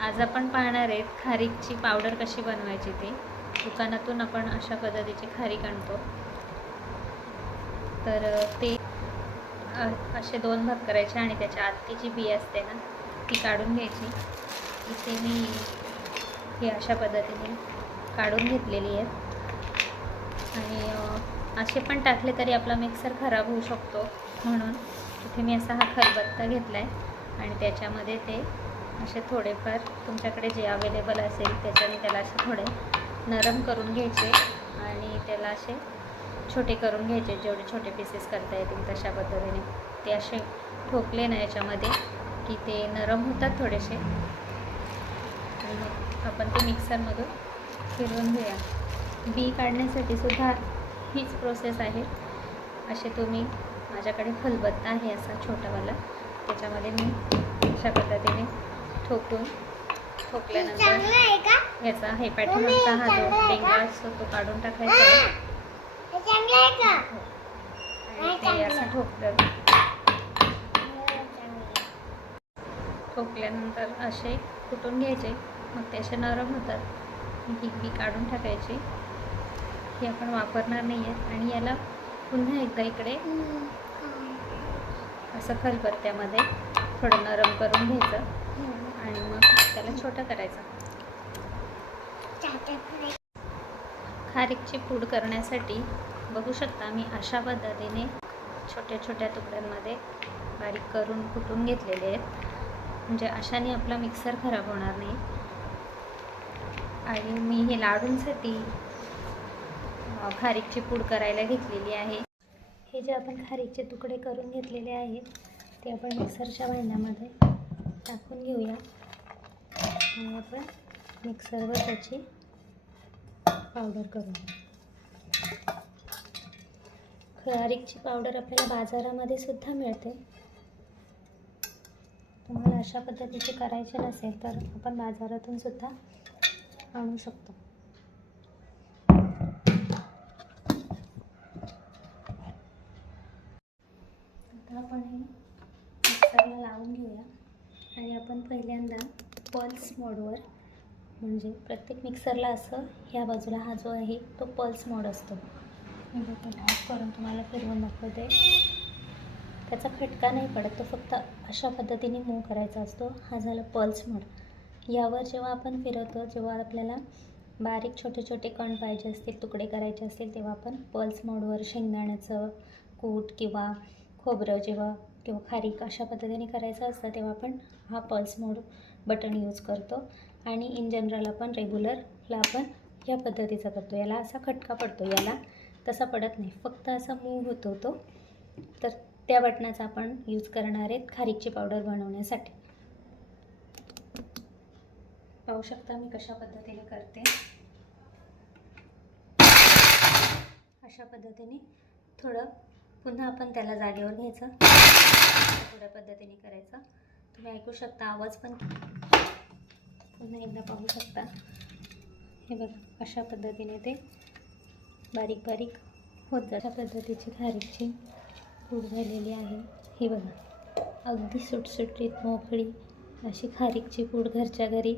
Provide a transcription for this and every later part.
आज आपण पाहणार आहेत खारीकची पावडर कशी बनवायची ती. दुकानातून आपण अशा पद्धतीची खारीक आणतो. तर ते असे दोन भाग करायचे आणि त्याच्या आतली जी बी असते ना ती काढून घ्यायची. इथे मी ही अशा पद्धतीने काढून घेतलेली आहे आणि असे पण टाकले तरी आपला मिक्सर खराब होऊ शकतो म्हणून. इथे मी असा हा खलबत्ता घेतला आहे आणि त्याच्यामध्ये ते असे थोडेफार तुमच्याकडे जे अवेलेबल असेल त्याच्याने त्याला असे थोडे नरम करून घ्यायचे आणि त्याला असे छोटे करून घ्यायचे. जेवढे छोटे पीसेस करता येतील तशा पद्धतीने. ते असे ठोकले ना याच्यामध्ये की ते नरम होतात थोडेसे. मग आपण ते मिक्सरमधून फिरवून घेऊया. बी काढण्यासाठी सुद्धा हीच प्रोसेस आहे. असे तुम्ही माझ्याकडे फलबत्ता आहे असा छोटावाला. त्याच्यामध्ये मी अशा पद्धतीने ठोकून ठोकल्यानंतर याचा हे पाठीमागचा हा जो असतो तो काढून टाकायचा. आहे. हे. आणि ते असं ठोकलं. ठोकल्यानंतर असे कुटून घ्यायचे. मग ते असे नरम होतात. ही बी काढून टाकायची. ही आपण वापरणार नाही आहे आणि याला पुन्हा एकदा इकडे असं खलबत्त्यामध्ये थोडं नरम करून घ्यायचं. आणि मग त्याला छोटं करायचं. खारीकची पूड करण्यासाठी बघू शकता मी अशा पद्धतीने छोट्या छोट्या तुकड्यांमध्ये बारीक करून कुटून घेतलेले आहेत. म्हणजे अशाने आपला मिक्सर खराब होणार नाही. आणि मी हे लाडूंसाठी खारीकची पूड करायला घेतलेली आहे. हे जे आपण खारीकचे तुकडे करून घेतलेले आहेत ते आपण मिक्सरच्या भांड्यामध्ये टाकून घेऊया. आणि आपण मिक्सरवर त्याची पावडर करू खारीकची पावडर आपल्याला बाजारामध्ये सुद्धा मिळते. तुम्हाला अशा पद्धतीची करायची नसेल तर आपण बाजारातून सुद्धा आणू शकतो. आता आपण हे मिक्सरला लावून घेऊया. आपण पहिल्यांदा पल्स मोडवर म्हणजे प्रत्येक मिक्सरला असं ह्या बाजूला हा जो आहे तो पल्स मोड असतो. मी बघा करून तुम्हाला फिरवून दाखवते. त्याचा फटका नाही पडत तो फक्त अशा पद्धतीने मूव करायचा असतो. हा झाला पल्स मोड यावर जेव्हा आपण फिरवतो जेव्हा आपल्याला बारीक छोटे छोटे कण पाहिजे असतील तुकडे करायचे असतील तेव्हा आपण पल्स मोडवर शेंगदाण्याचं कूट किंवा खोबरं जेव्हा किंवा खारीक अशा पद्धतीने करायचं असतं तेव्हा आपण हा पल्स मोड बटन यूज करतो. आणि इन जनरल आपण रेग्युलरला आपण या पद्धतीचा करतो. याला असा खटका पडतो याला तसा पडत नाही. फक्त असा मूव होतो तो. तर त्या बटनाचा आपण यूज करणार आहेत खारीकची पावडर बनवण्यासाठी. पाहू शकता मी कशा पद्धतीने करते. अशा पद्धतीने थोडं पुन्हा आपण त्याला जागेवर घ्यायचं थोड्या पद्धतीने करायचं. तुम्ही ऐकू शकता आवाज पण. पुन्हा एकदा पाहू शकता. हे बघा अशा पद्धतीने ते बारीक बारीक होत जात. अशा पद्धतीची खारीकची पूड झालेली आहे. ही बघा अगदी सुटसुटीत मोकळी अशी खारीकची पूड घरच्या घरी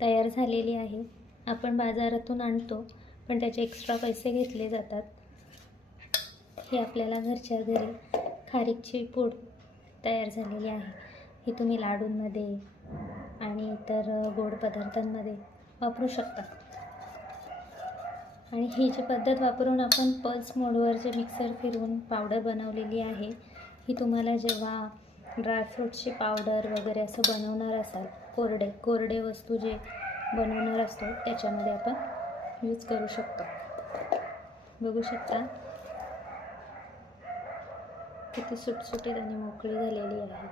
तयार झालेली आहे. आपण बाजारातून आणतो पण त्याचे एक्स्ट्रा पैसे घेतले जातात. ही आपल्याला घरच्या घरी खारीकची पूड तयार झालेली आहे. ही तुम्ही लाडूंमध्ये आणि इतर गोड पदार्थांमध्ये वापरू शकता. आणि ही जी पद्धत वापरून आपण पल्स मोडवर जे मिक्सर फिरवून पावडर बनवलेली आहे ही तुम्हाला जेव्हा ड्रायफ्रूटची पावडर वगैरे असं बनवणार असाल कोरडे कोरडे वस्तू जे बनवणार असतो त्याच्यामध्ये आपण यूज करू शकतो. बघू शकता? किती सुटसुटीत आणि मोकळी झालेली आहे.